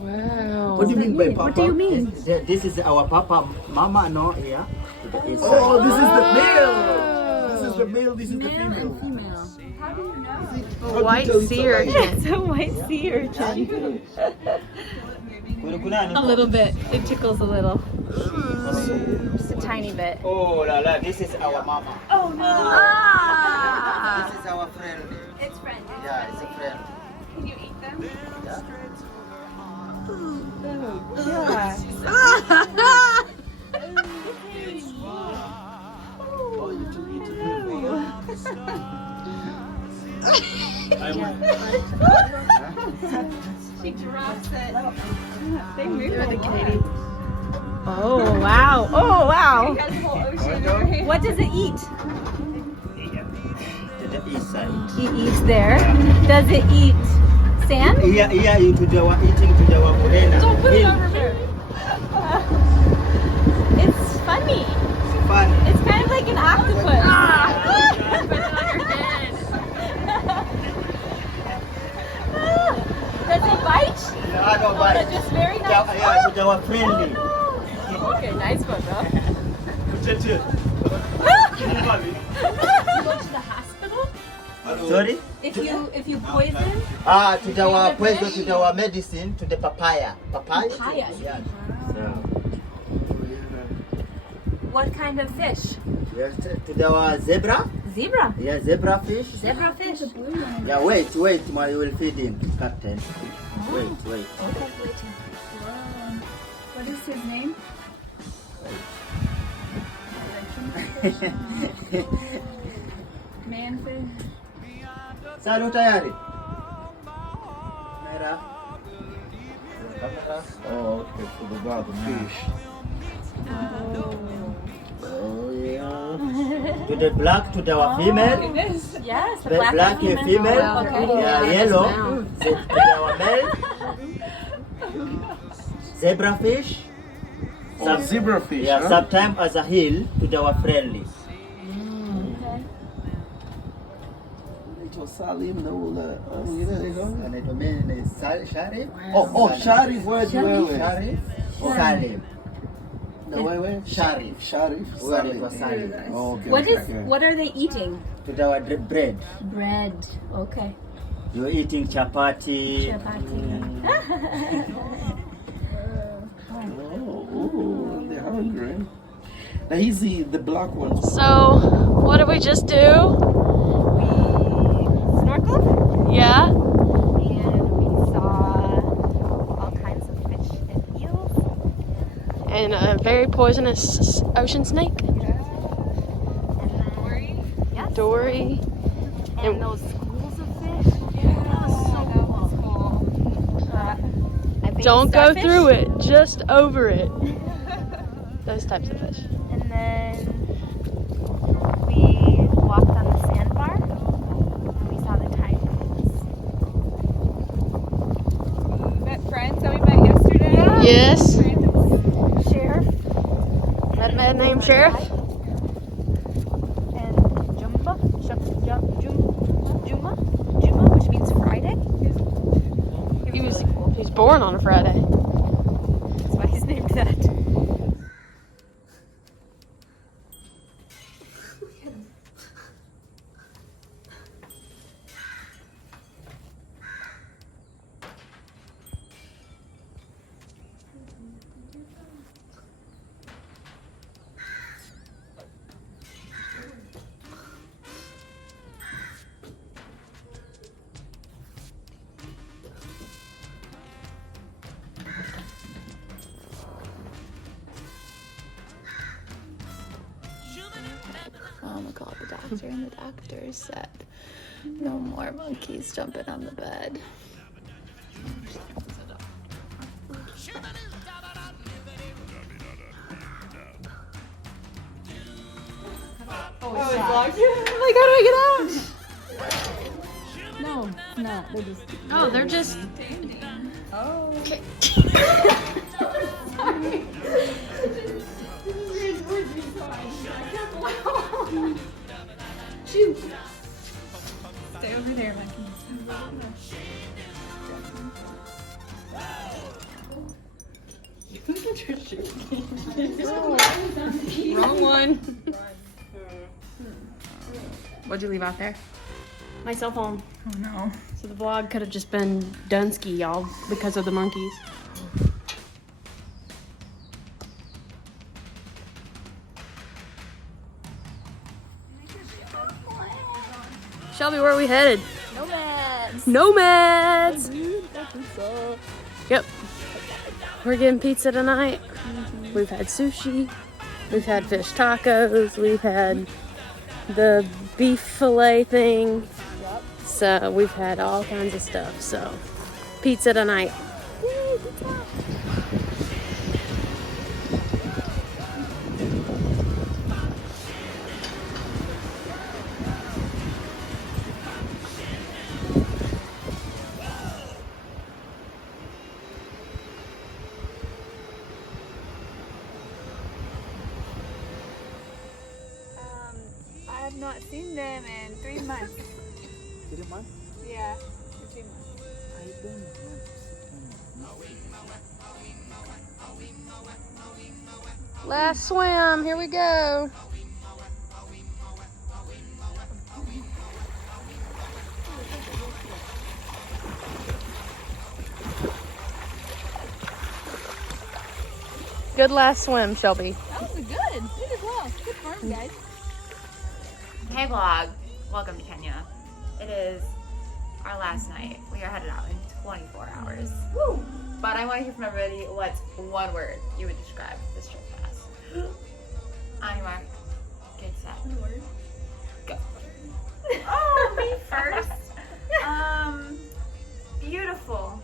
Wow. What do you mean by Papa? What do you mean? This is our Papa, Mama, no, here. Oh, this is the male. This is the male. This is the Male female. and female. How do you know? A white sea urchin. It's a white sea urchin. A little bit. It tickles a little. Just a tiny bit. Oh la la, this is our Mama. Oh no! This is our friend. It's friendly. Yeah, it's a friend. Can you eat them? Yeah. Oh, you can eat She drops it. They move like Katie. Oh wow! Oh wow! What does it eat? To the east side. It eats there. Does it eat sand? Here you to the eating to the Wakurena. Don't put it over me. It's funny. It's fun. It's kind of like an octopus. Put it on your head. Does it bite? No, I don't Or bite. just very nice. Yeah, to the friendly. Okay, nice one, bro. You go to the hospital Sorry? if you poison To the poison, to the medicine, to the papaya. Papaya? papaya. Yeah. What kind of fish? Yes, to the zebra. Zebra. Yeah, zebra fish. Zebra fish. Yeah, wait, while you will feed him, Captain. Wait. What is his name? Manfish. Salo tayari. Mera. Oh, okay. For the dog, the fish. Oh, yeah. To the black, to the female. Yes, the Black, black female. Okay. Yeah, yellow. To the male. Zebra fish. Oh, zebra fish. Yeah, huh? sometimes as a hill to the friendly. Ito Salim na ula. And it means Sharif. Oh, Sharif, where do you Sharif. Salim. No, wait. Sharif. Sharif. Where it was Salim. Oh, okay. What are they eating? To the bread. Bread. Okay. You're eating chapati. Oh, they're hungry. Now he's the black one. So, what did we just do? We snorkeled Yeah? and we saw all kinds of fish and eels. And a very poisonous ocean snake. And then yes. Dory. And those schools of fish. That was so cool. A big Don't go starfish. through it, just over it. Those types of fish. And then we walked on the sandbar. And we saw the tide pools. Met friends that we met yesterday. Yes. Sheriff That man named Sheriff. and Jumba, Juma, which means Friday. He's born on a Friday. That's why he's named that. Oh my god, the doctor and the doctor said no more monkeys jumping on the bed. Like, how do I get out? No, no, they're just. Oh, they're just. Stay over there, Becky. Wrong one. What'd you leave out there? My cell phone. Oh no. So the vlog could have just been Dunsky, y'all, because of the monkeys. Shelby, where are we headed? Nomads. Nomads! Yep. We're getting pizza tonight. We've had sushi. We've had fish tacos. We've had the beef fillet thing. Yep. So we've had all kinds of stuff. So pizza tonight. Yay, pizza. I have not seen them in 3 months. 3 months? Yeah, for 3 months. I don't know. Last swim. Here we go. Good last swim, Shelby. That was good. You did well. Good farm, guys. Hey vlog, welcome to Kenya. It is our last night. We are headed out in 24 hours. Woo! But I want to hear from everybody what's one word you would describe this trip as. On your mark, get set. One word. Go. Oh, me first. Beautiful.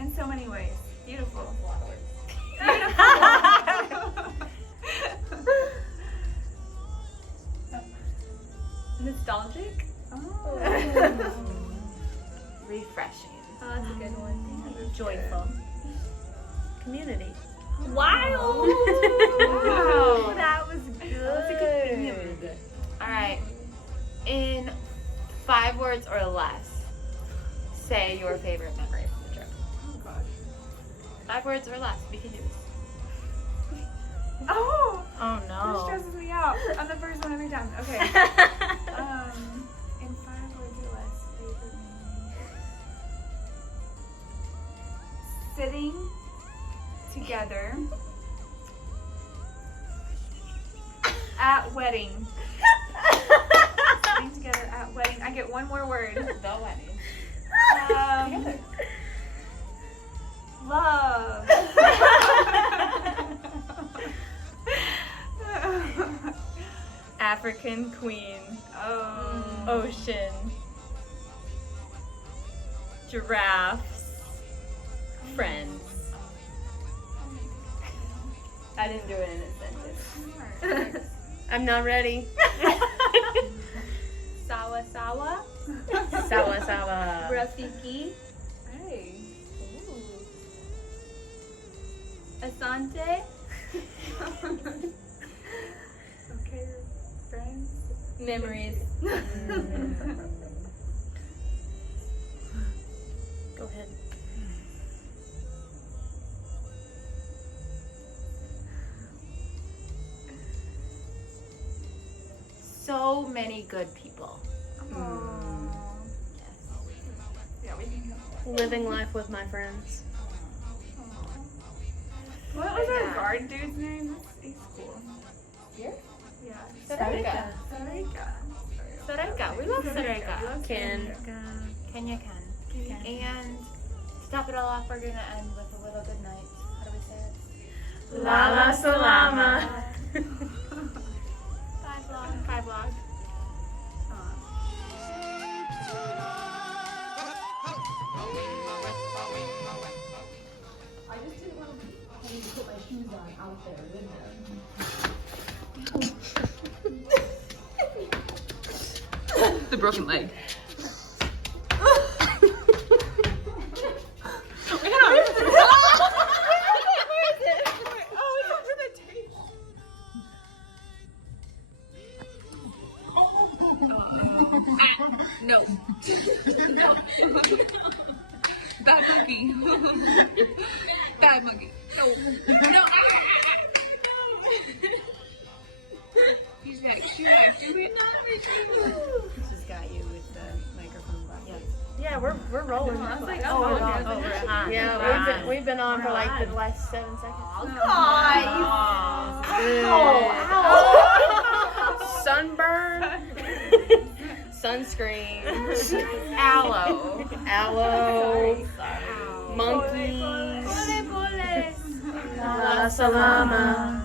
In so many ways. Beautiful. Nostalgic. Oh. Refreshing. That's a good one. Joyful. Community. Wild. Wow. That was good. That's a good theme. All right. In 5 words or less, say your favorite memory from the trip. Oh gosh. 5 words or less. We can do this. Oh. Oh This no. stresses me out. I'm the first one every time. Okay. In 5 words or less, favorite memory. Sitting together at wedding. Sitting together at wedding. I get one more word. The wedding. Together. Love. African queen. Oh. Ocean. Giraffes. Friends. I didn't do it in a sentence. I'm not ready. Sawa sawa. Sawa sawa. Rafiki. Hey. Asante. Okay, friends. Memories. Go ahead. So many good people. Aww. Yeah, we can go. Living life with my friends. What was our guard dude's name? He's cool. Here? Yeah. Sarika. Sarika. Sarika. We love Sarika. Ken. Kenya can. And to top it all off, we're going to end with a little good night. How do we say it? Lala salama. Bye, vlog. Bye, vlog. The broken leg. No. Bad monkey. Bad monkey. No. No. She's like, do we not? She's got you with the microphone button. Yeah, we're rolling. I was like, oh, oh, we're on. over it, huh? Yeah, we've been on for like the last 7 seconds. Oh, God. Sunburn. Sunscreen. Aloe. Aloe. Sorry. Monkeys. Pole, pole. La Salama.